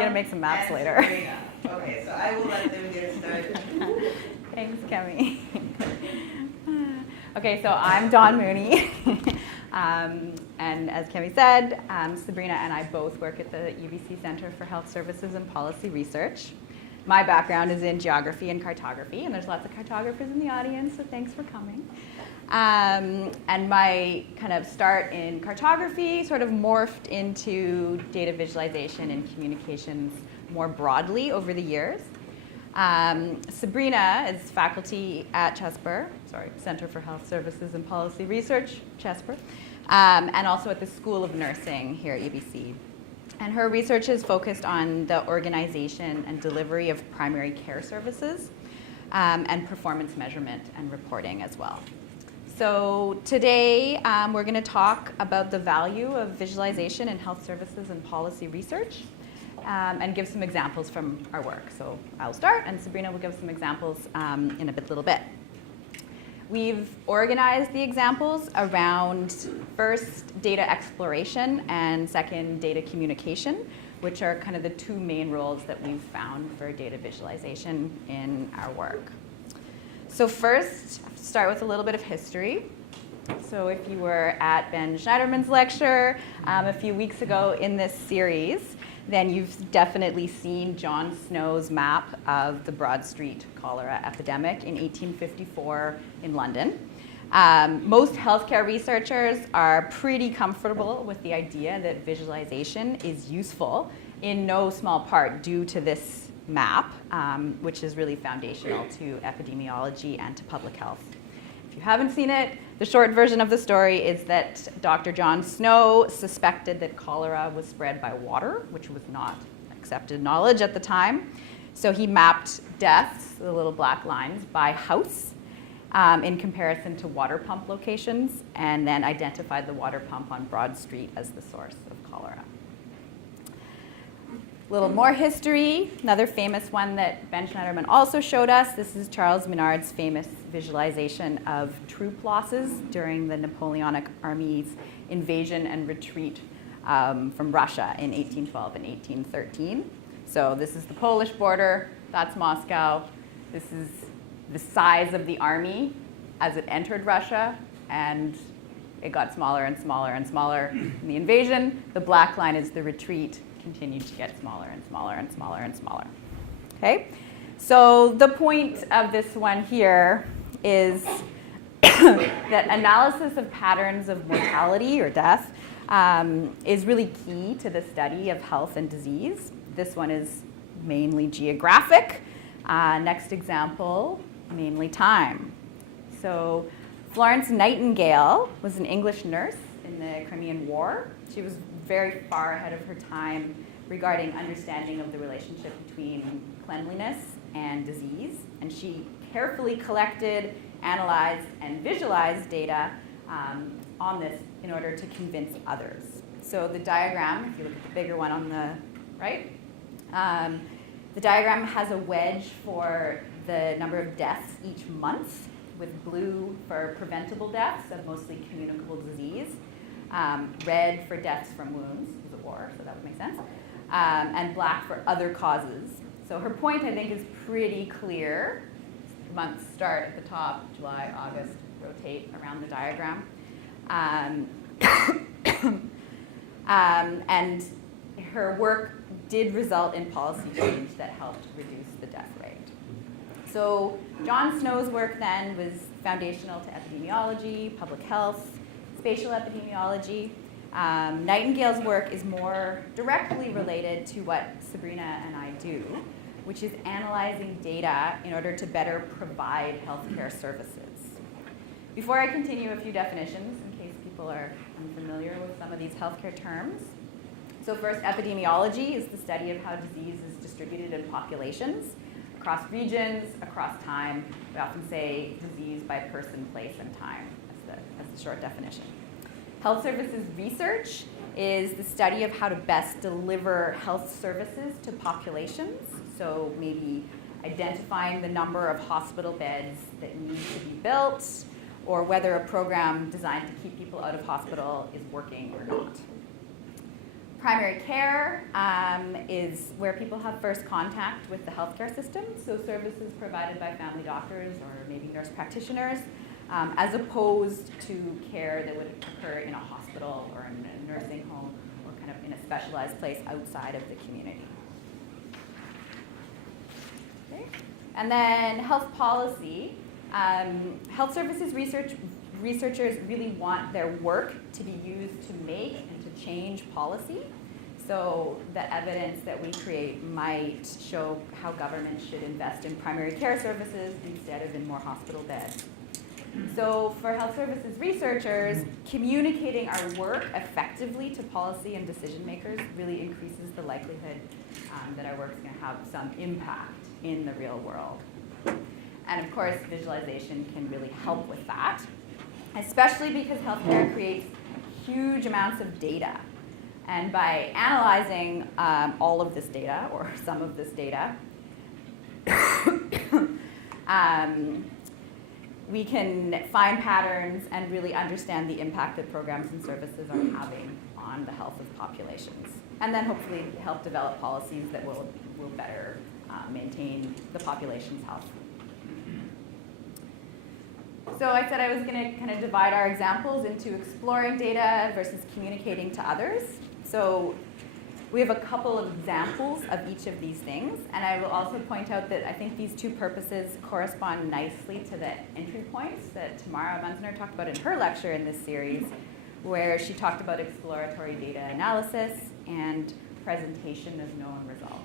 gonna make some maps and later. Sabrina. Okay, so I will let them get started. Thanks, Kemi. Okay, so I'm Dawn Mooney. And as Kemi said, Sabrina and I both work at the UBC Center for Health Services and Policy Research. My background is in geography and cartography, and there's lots of cartographers in the audience, so thanks for coming. And my kind of start in cartography sort of morphed into data visualization and communications more broadly over the years. Sabrina is faculty at Center for Health Services and Policy Research, CHESPR, and also at the School of Nursing here at UBC. And her research is focused on the organization and delivery of primary care services and performance measurement and reporting as well. So today we're going to talk about the value of visualization in health services and policy research and give some examples from our work. So I'll start, and Sabrina will give some examples in a little bit. We've organized the examples around first data exploration and second data communication, which are kind of the two main roles that we've found for data visualization in our work. So first, start with a little bit of history. So if you were at Ben Schneiderman's lecture a few weeks ago in this series, then you've definitely seen John Snow's map of the Broad Street cholera epidemic in 1854 in London. Most healthcare researchers are pretty comfortable with the idea that visualization is useful, in no small part due to this map, which is really foundational to epidemiology and to public health. If you haven't seen it, the short version of the story is that Dr. John Snow suspected that cholera was spread by water, which was not accepted knowledge at the time. So he mapped deaths, the little black lines, by house in comparison to water pump locations, and then identified the water pump on Broad Street as the source of cholera. A little more history, another famous one that Ben Schneiderman also showed us. This is Charles Menards' famous visualization of troop losses during the Napoleonic Army's invasion and retreat from Russia in 1812 and 1813. So this is the Polish border, that's Moscow. This is the size of the army as it entered Russia, and it got smaller and smaller and smaller in the invasion. The black line is the retreat. Continued to get smaller and smaller and smaller and smaller. Okay, so the point of this one here is that analysis of patterns of mortality or death is really key to the study of health and disease. This one is mainly geographic. Next example, mainly time. So Florence Nightingale was an English nurse in the Crimean War. She was very far ahead of her time regarding understanding of the relationship between cleanliness and disease. And she carefully collected, analyzed, and visualized data on this in order to convince others. So the diagram, if you look at the bigger one on the right, the diagram has a wedge for the number of deaths each month, with blue for preventable deaths of mostly communicable disease, red for deaths from wounds, it was a war, so that would make sense, and black for other causes. So her point, I think, is pretty clear. Months start at the top, July, August, rotate around the diagram. And her work did result in policy change that helped reduce the death rate. So John Snow's work then was foundational to epidemiology, public health, spatial epidemiology. Nightingale's work is more directly related to what Sabrina and I do, which is analyzing data in order to better provide healthcare services. Before I continue, a few definitions in case people are unfamiliar with some of these healthcare terms. So first, epidemiology is the study of how disease is distributed in populations, across regions, across time. We often say disease by person, place, and time. That's the short definition. Health services research is the study of how to best deliver health services to populations. So maybe identifying the number of hospital beds that need to be built, or whether a program designed to keep people out of hospital is working or not. Primary care is where people have first contact with the healthcare system, so services provided by family doctors or maybe nurse practitioners, as opposed to care that would occur in a hospital or in a nursing home or kind of in a specialized place outside of the community. Okay. And then health policy. Health services researchers really want their work to be used to make and to change policy. So the evidence that we create might show how governments should invest in primary care services instead of in more hospital beds. So for health services researchers, communicating our work effectively to policy and decision makers really increases the likelihood that our work is going to have some impact in the real world. And of course, visualization can really help with that, especially because healthcare creates huge amounts of data. And by analyzing all of this data, or some of this data, we can find patterns and really understand the impact that programs and services are having on the health of populations. And then hopefully help develop policies that will better maintain the population's health. So I said I was going to kind of divide our examples into exploring data versus communicating to others. So we have a couple of examples of each of these things, and I will also point out that I think these two purposes correspond nicely to the entry points that Tamara Munzner talked about in her lecture in this series, where she talked about exploratory data analysis and presentation of known results.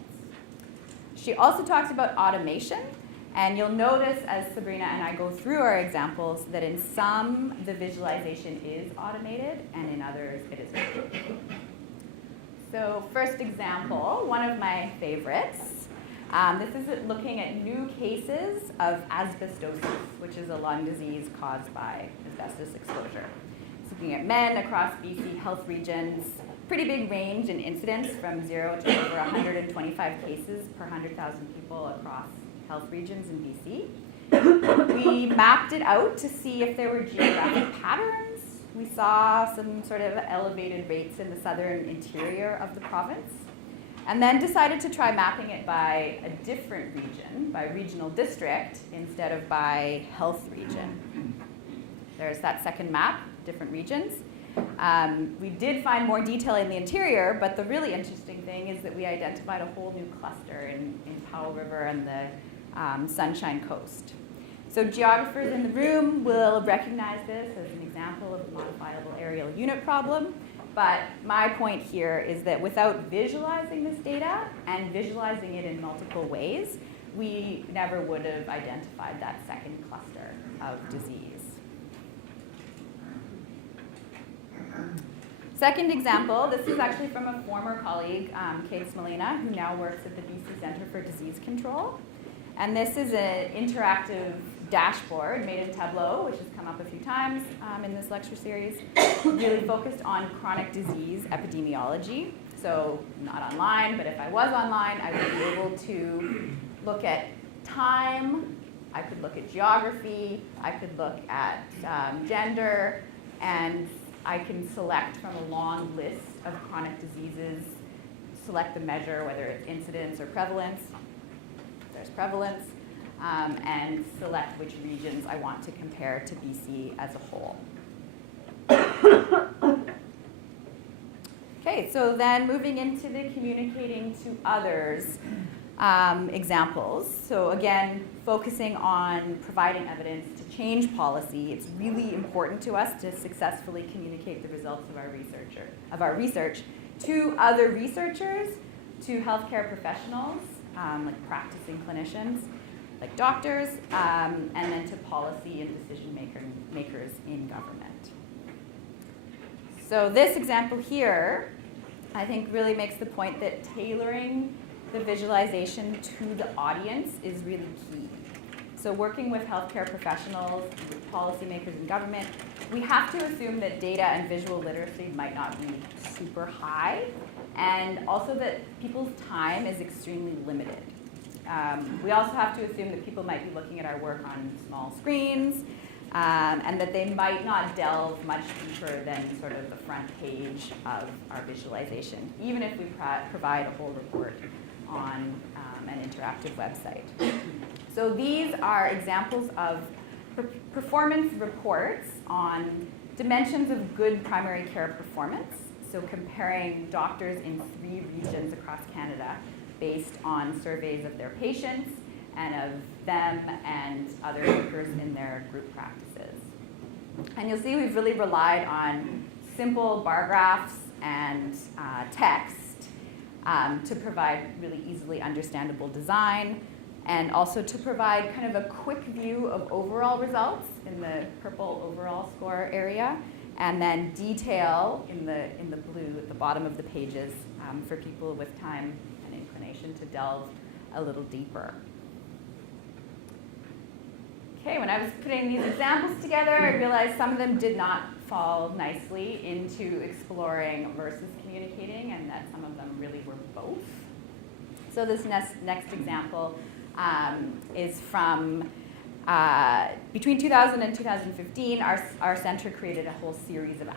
She also talks about automation, and you'll notice as Sabrina and I go through our examples that in some the visualization is automated and in others it isn't. So first example, one of my favorites. This is looking at new cases of asbestosis, which is a lung disease caused by asbestos exposure. It's looking at men across BC health regions, pretty big range in incidence from 0 to over 125 cases per 100,000 people across health regions in BC. We mapped it out to see if there were geographic patterns. We saw some sort of elevated rates in the southern interior of the province, and then decided to try mapping it by a different region, by regional district, instead of by health region. There's that second map, different regions. We did find more detail in the interior, but the really interesting thing is that we identified a whole new cluster in Powell River and the Sunshine Coast. So geographers in the room will recognize this as an example of a modifiable aerial unit problem. But my point here is that without visualizing this data and visualizing it in multiple ways, we never would have identified that second cluster of disease. Second example, this is actually from a former colleague, Kate Smolina, who now works at the BC Centre for Disease Control. And this is an interactive dashboard made in Tableau, which has come up a few times in this lecture series, really focused on chronic disease epidemiology. So not online, but if I was online, I would be able to look at time, I could look at geography, I could look at gender, and I can select from a long list of chronic diseases, select the measure, whether it's incidence or prevalence. There's prevalence. And select which regions I want to compare to BC as a whole. Okay, so then moving into the communicating to others examples. So again, focusing on providing evidence to change policy. It's really important to us to successfully communicate the results of our research to other researchers, to healthcare professionals, like practicing clinicians, like doctors, and then to policy and decision makers in government. So this example here, I think really makes the point that tailoring the visualization to the audience is really key. So working with healthcare professionals, with policymakers in government, we have to assume that data and visual literacy might not be super high, and also that people's time is extremely limited. We also have to assume that people might be looking at our work on small screens, and that they might not delve much deeper than sort of the front page of our visualization, even if we provide a whole report on an interactive website. So these are examples of performance reports on dimensions of good primary care performance, so comparing doctors in 3 regions across Canada based on surveys of their patients and of them and other workers in their group practices. And you'll see we've really relied on simple bar graphs and text to provide really easily understandable design, and also to provide kind of a quick view of overall results in the purple overall score area, and then detail in the blue at the bottom of the pages for people with time and inclination to delve a little deeper. Okay, when I was putting these examples together, I realized some of them did not fall nicely into exploring versus communicating, and that some of them really were both. So this next example is from between 2000 and 2015, our center created a whole series of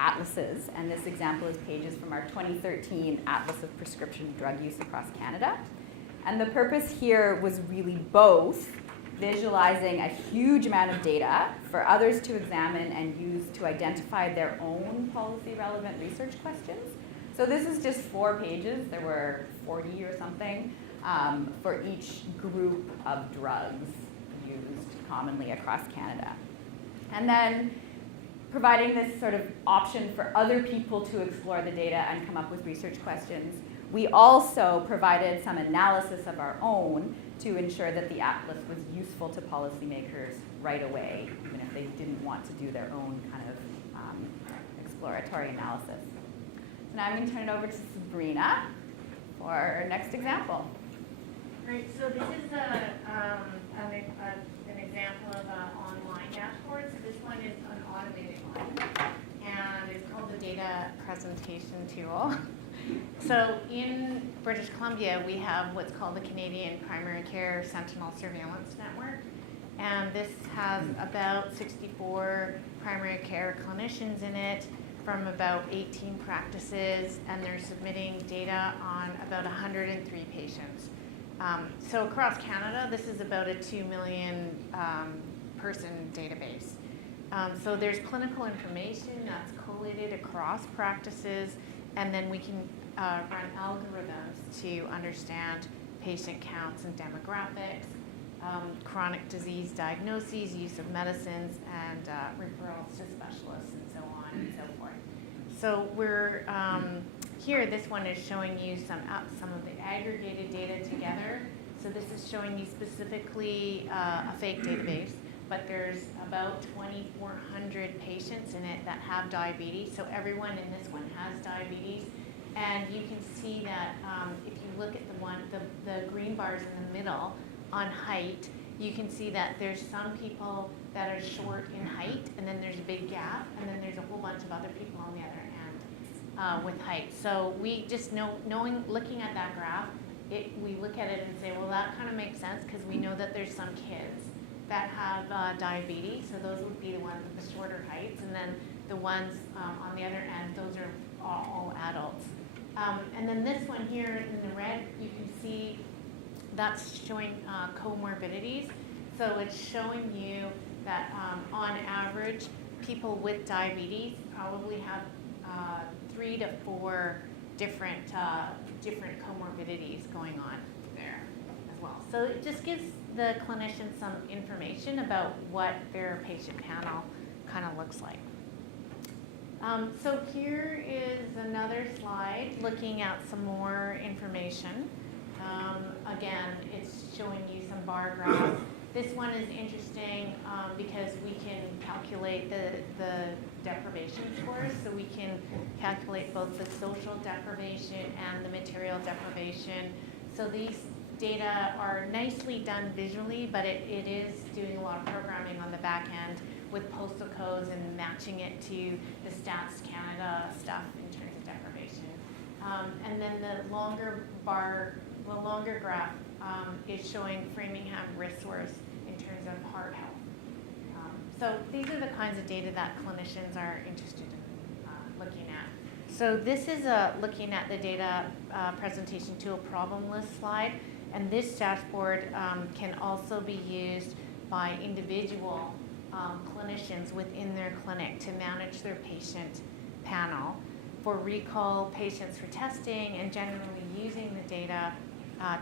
atlases, and this example is pages from our 2013 Atlas of Prescription Drug Use across Canada. And the purpose here was really both visualizing a huge amount of data for others to examine and use to identify their own policy-relevant research questions. So this is just 4 pages. There were 40 or something for each group of drugs used commonly across Canada. And then providing this sort of option for other people to explore the data and come up with research questions, we also provided some analysis of our own to ensure that the atlas was useful to policymakers right away, even if they didn't want to do their own kind of exploratory analysis. So now I'm going to turn it over to Sabrina for our next example. Great. So this is an example of an online dashboard. So this one is an automated one, and it's called the Data Presentation Tool. So in British Columbia, we have what's called the Canadian Primary Care Sentinel Surveillance Network, and this has about 64 primary care clinicians in it from about 18 practices, and they're submitting data on about 103 patients. So across Canada, this is about a 2 million person database. So there's clinical information that's collated across practices, and then we can run algorithms to understand patient counts and demographics, chronic disease diagnoses, use of medicines, and referrals to specialists, and so on and so forth. So we're here, this one is showing you some of the aggregated data together. So this is showing you specifically a fake database, but there's about 2,400 patients in it that have diabetes. So everyone in this one has diabetes. And you can see that if you look at the green bars in the middle on height, you can see that there's some people that are short in height, and then there's a big gap, and then there's a whole bunch of other people on the other end with height. So we just looking at that graph, we look at it and say, well, that kind of makes sense, because we know that there's some kids that have diabetes, so those would be the ones with the shorter heights, and then the ones on the other end, those are all adults. And then this one here in the red, you can see that's showing comorbidities. So it's showing you that on average, people with diabetes probably have 3 to 4 different comorbidities going on there as well. So it just gives the clinician some information about what their patient panel kind of looks like. So here is another slide looking at some more information. Again, it's showing you some bar graphs. This one is interesting because we can calculate the deprivation scores. So we can calculate both the social deprivation and the material deprivation. So these data are nicely done visually, but it is doing a lot of programming on the back end with postal codes and matching it to the Stats Canada stuff in terms of deprivation. And then the longer graph is showing Framingham risk scores in terms of heart health. So these are the kinds of data that clinicians are interested in looking at. So this is looking at the data presentation tool problem list slide, and this dashboard can also be used by individual clinicians within their clinic to manage their patient panel, for recall patients for testing, and generally using the data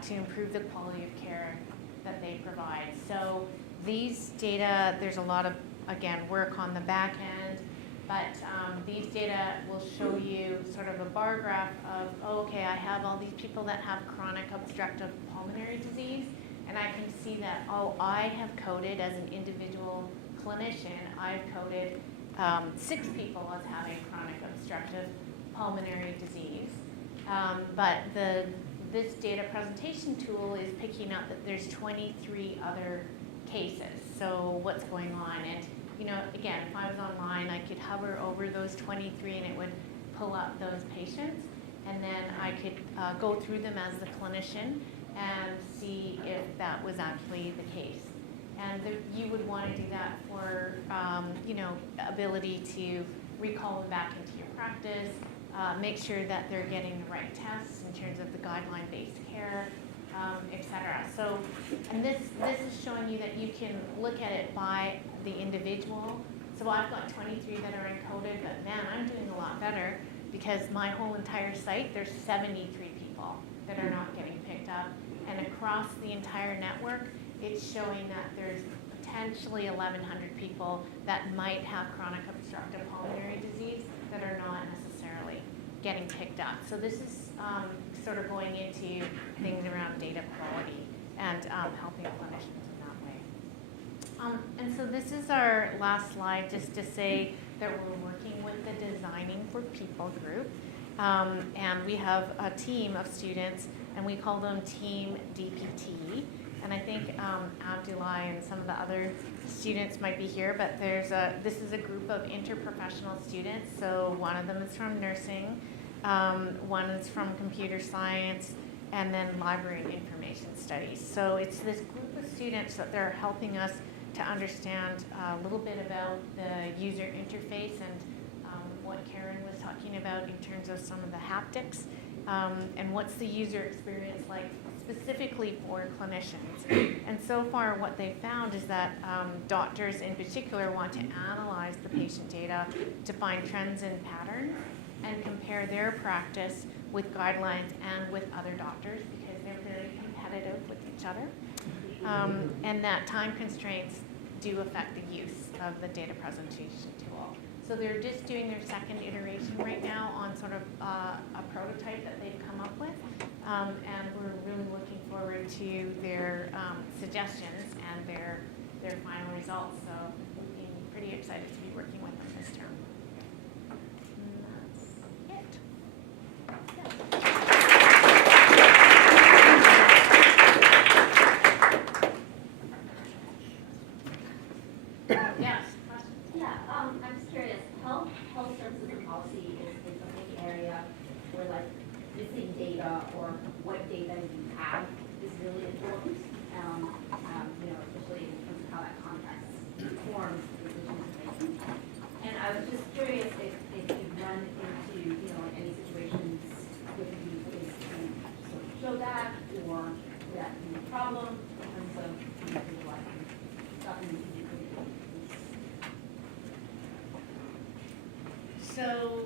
to improve the quality of care that they provide. So these data, there's a lot of, again, work on the back end, but these data will show you sort of a bar graph of, oh, okay, I have all these people that have chronic obstructive pulmonary disease, and I can see that, oh, I have coded as an individual clinician, I've coded 6 people as having chronic obstructive pulmonary disease. But this data presentation tool is picking up that there's 23 other cases. So what's going on? And again, if I was online, I could hover over those 23 and it would pull up those patients, and then I could go through them as the clinician and see if that was actually the case. And you would want to do that for ability to recall them back into your practice, make sure that they're getting the right tests in terms of the guideline-based care, etc. So, and this is showing you that you can look at it by the individual. So I've got 23 that are encoded, but man, I'm doing a lot better because my whole entire site, there's 73 people that are not getting picked up. And across the entire network, it's showing that there's potentially 1,100 people that might have chronic obstructive pulmonary disease that are not necessarily getting picked up. So this is sort of going into things around data quality and helping clinicians in that way. And so this is our last slide, just to say that we're working with the Designing for People group. And we have a team of students, and we call them Team DPT. And I think Abdullah and some of the other students might be here, but this is a group of interprofessional students. So one of them is from nursing, one is from computer science, and then library and information studies. So it's this group of students that they're helping us to understand a little bit about the user interface and what Karen was talking about in terms of some of the haptics, and what's the user experience like specifically for clinicians. And so far what they found is that doctors in particular want to analyze the patient data to find trends and patterns and compare their practice with guidelines and with other doctors, because they're very competitive with each other. And that time constraints do affect the use of the data presentation tool. So they're just doing their second iteration right now on sort of a prototype that they've come up with. And we're really looking forward to their suggestions and their final results. So we're being pretty excited to be working with them this term. And that's it. Yes. Yeah, I'm just curious. Health services and policy is a big area where like missing data or what data you have is really important. Especially in terms of how that context informs decisions making. And I was just curious if you've run into like any situations with the use case to sort of show that, or would that be a problem in terms of visualizing stuff in the So,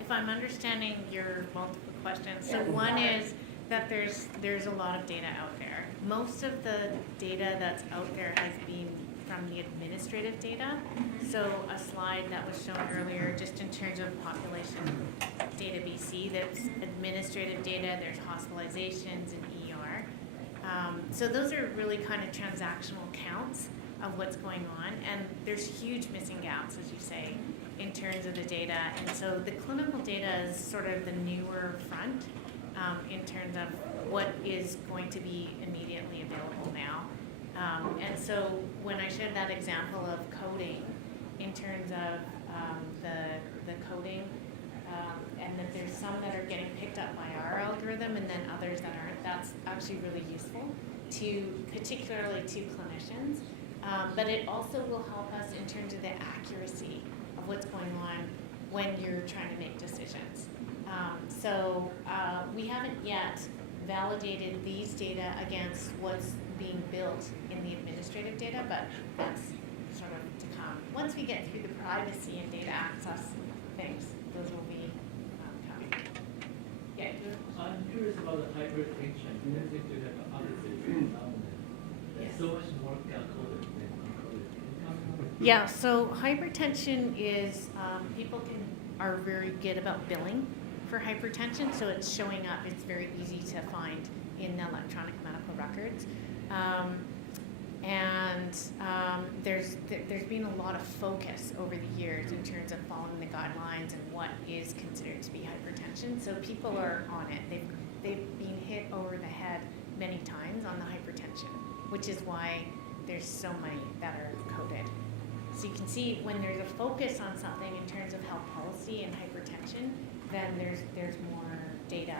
if I'm understanding your multiple questions, so one is that there's a lot of data out there. Most of the data that's out there has been from the administrative data. So a slide that was shown earlier, just in terms of population data BC, that's administrative data, there's hospitalizations and ER. So those are really kind of transactional counts of what's going on, and there's huge missing gaps, as you say, in terms of the data. And so the clinical data is sort of the newer front in terms of what is going to be immediately available now. And so when I shared that example of coding, in terms of the coding, and that there's some that are getting picked up by our algorithm and then others that aren't, that's actually really useful, particularly to clinicians. But it also will help us in terms of the accuracy of what's going on when you're trying to make decisions. We haven't yet validated these data against what's being built in the administrative data, but that's sort of to come. Once we get through the privacy and data access things, those will be coming. Yeah. I'm curious about the hypertension. You don't think you have other things now and then. There's so much more coded than uncoded. Can you comment on it? Yeah, so hypertension is, people are very good about billing for hypertension, so it's showing up, it's very easy to find in the electronic medical records. There's been a lot of focus over the years in terms of following the guidelines and what is considered to be hypertension. So people are on it. They've been hit over the head many times on the hypertension, which is why there's so many that are coded. So you can see when there's a focus on something in terms of health policy and hypertension, then there's more data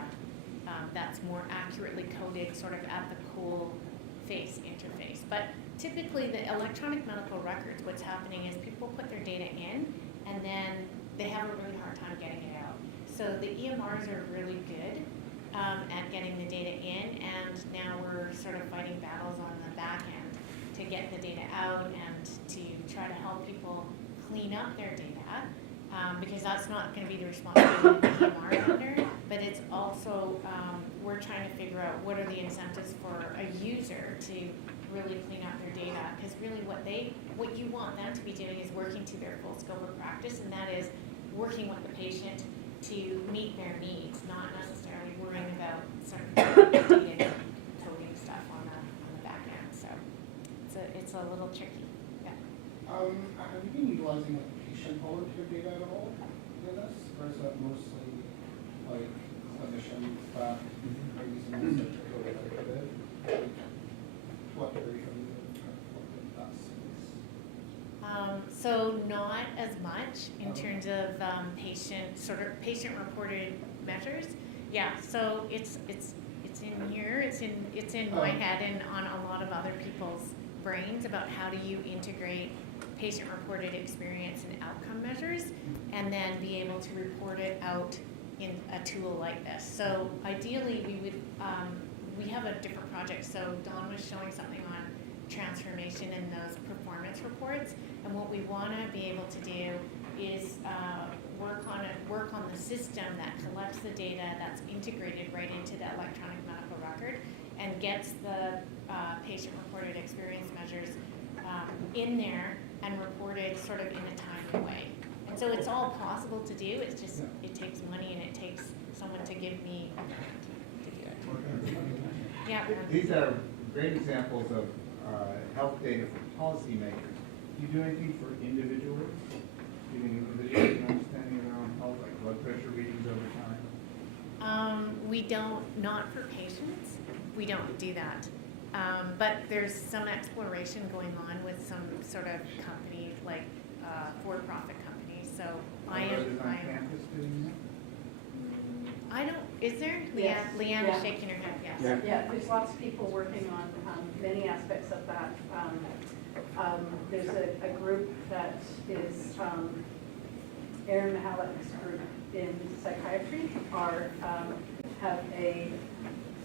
that's more accurately coded sort of at the cool face interface. But typically the electronic medical records, what's happening is people put their data in and then they have a really hard time getting it out. So the EMRs are really good at getting the data in, and now we're sort of fighting battles on the back end to get the data out and to try to help people clean up their data. Because that's not going to be the responsibility of the EMR vendor, but it's also, we're trying to figure out what are the incentives for a user to really clean up their data, because really what you want them to be doing is working to their full scope of practice, and that is working with the patient to meet their needs, not necessarily worrying about certain data coding stuff on the back end. So it's a little tricky. Yeah. Have you been utilizing like patient volunteer data at all in this, or is that mostly like clinicians that are using this to code it a bit? What area have you looked at that space? So not as much in terms of patient reported measures. Yeah, so it's in here, it's in my head and on a lot of other people's brains about how do you integrate patient reported experience and outcome measures and then be able to report it out in a tool like this. So ideally we have a different project. So Dawn was showing something on transformation in those performance reports, and what we want to be able to do is work on the system that collects the data that's integrated right into the electronic medical record and gets the patient reported experience measures in there and reported sort of in a timely way. And so it's all possible to do, it's just, it takes money and it takes someone to give me to do it. Yeah. These are great examples of health data for policymakers. Do you do anything for individuals? Giving individuals an understanding around health, like blood pressure readings over time? We don't, not for patients, we don't do that. But there's some exploration going on with some sort of companies, like for-profit companies. So I campus doing that? I don't, is there? Yes. Leanne Yeah. is shaking her head, yes. Yeah. Yeah, there's lots of people working on many aspects of that. There's a group that is Erin Mahalek's group in psychiatry have a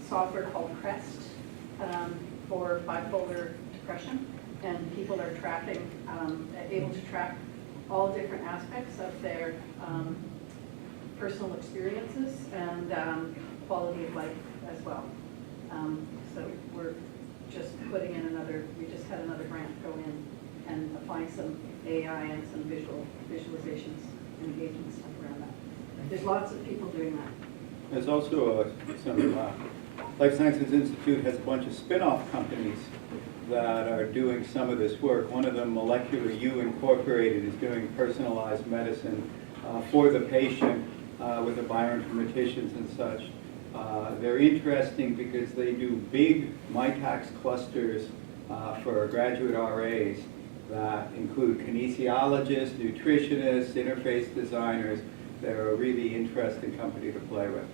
software called CREST for bipolar depression, and people are able to track all different aspects of their personal experiences and quality of life as well. So we're just putting in we just had another grant go in and applying some AI and some visualizations and engagement stuff around that. There's lots of people doing that. There's also some Life Sciences Institute has a bunch of spin-off companies that are doing some of this work. One of them, Molecular U Incorporated, is doing personalized medicine for the patient with the bioinformaticians and such. They're interesting because they do big MITAX clusters for graduate RAs that include kinesiologists, nutritionists, interface designers. They're a really interesting company to play with.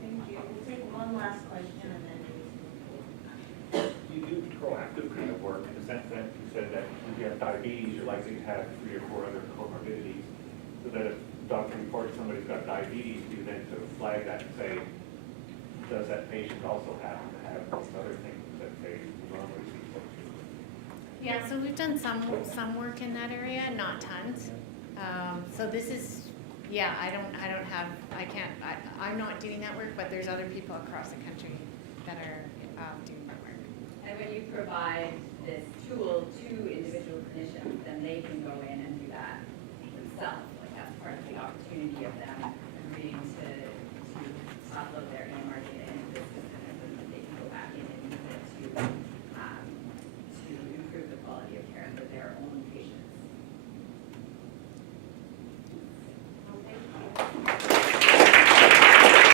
Thank you. We'll take one last question and then proactive kind of work in the sense that you said that when you have diabetes, you're likely to have 3 or 4 other comorbidities. So that if doctor reports somebody's got diabetes, you then sort of flag that and say, does that patient also happen to have these other things that they normally see? Yeah, so we've done some work in that area, not tons. So this is, yeah, I'm not doing that work, but there's other people across the country that are doing that work. And when you provide this tool to individual clinicians, then they can go in and do that themselves. Like that's part of the opportunity of them agreeing to upload their AMR data in